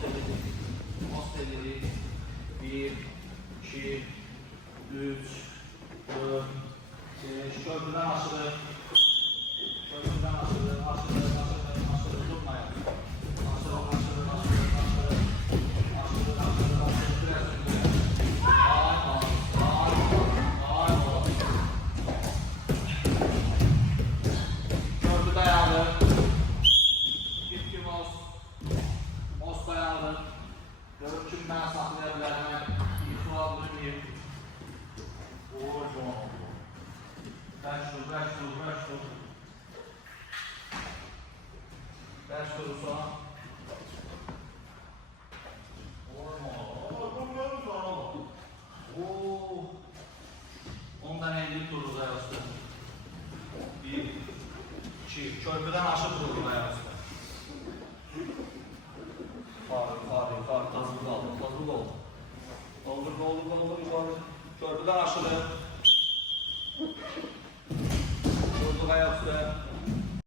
Most dedik. 1, 2, 3, 4, 5. Köprüden aşırı. Köprüden aşırı. Durmayın. Aşırı. Biraz önce. Köprü dayalı. İlk most dayalı. Görüntümden saklayabilirler. İhtimal durmayayım. Bırak şu. Ver sorusu. Ondan 50 dururuz ayaküstü. 1, 2. Körpüden aşıp dururuz ayaküstü. Fare. Tazlı oldu. Doldur yukarı. Körpüden aşırı. Durduk ayaküstü.